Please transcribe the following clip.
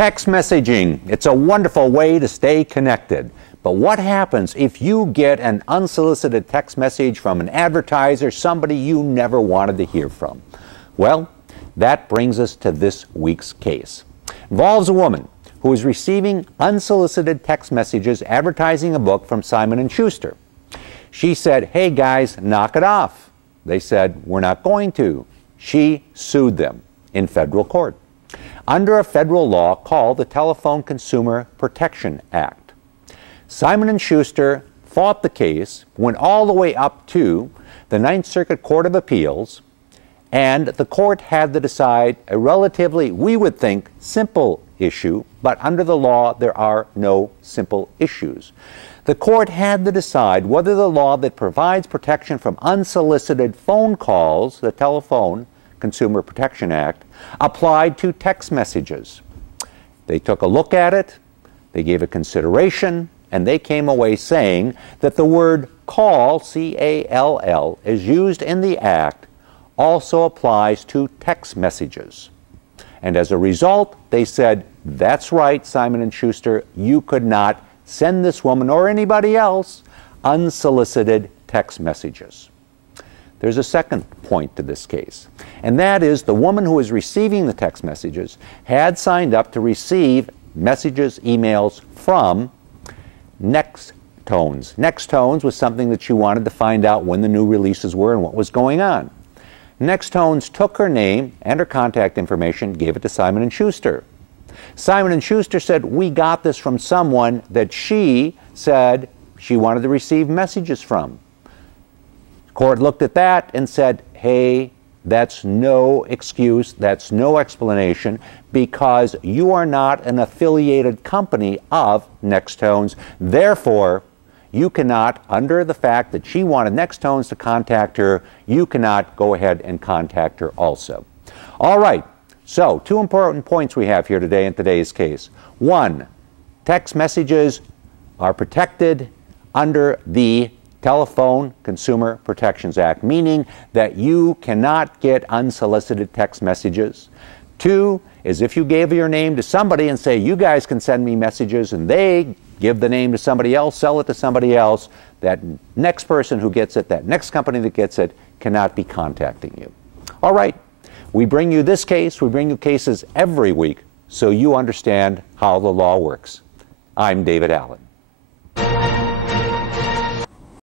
Text messaging, it's a wonderful way to stay connected. But what happens if you get an unsolicited text message from an advertiser, somebody you never wanted to hear from? Well, that brings us to this week's case. It involves a woman who is receiving unsolicited text messages advertising a book from Simon & Schuster. She said, "Hey guys, knock it off." They said, "We're not going to." She sued them in federal court under a federal law called the Telephone Consumer Protection Act. Simon & Schuster fought the case, went all the way up to the Ninth Circuit Court of Appeals, and the court had to decide a relatively, we would think, simple issue, but under the law there are no simple issues. The court had to decide whether the law that provides protection from unsolicited phone calls, the Telephone Consumer Protection Act, applied to text messages. They took a look at it, they gave it consideration, and they came away saying that the word call, C-A-L-L, as used in the Act, also applies to text messages. And as a result, they said, that's right, Simon & Schuster, you could not send this woman or anybody else unsolicited text messages. There's a second point to this case, and that is the woman who is receiving the text messages had signed up to receive messages, emails from Nextones. Nextones was something that she wanted to find out when the new releases were and what was going on. Nextones took her name and her contact information, gave it to Simon & Schuster. Simon & Schuster said, we got this from someone that she said she wanted to receive messages from. Court looked at that and said, hey, that's no excuse, that's no explanation, because you are not an affiliated company of Nextones. Therefore, you cannot, under the fact that she wanted Nextones to contact her, you cannot go ahead and contact her also. All right, so two important points we have here today in today's case. One, text messages are protected under the Telephone Consumer Protections Act, meaning that you cannot get unsolicited text messages. Two is if you gave your name to somebody and say, you guys can send me messages, and they give the name to somebody else, sell it to somebody else, that next person who gets it, that next company that gets it, cannot be contacting you. All right, we bring you this case, we bring you cases every week so you understand how the law works. I'm David Allen.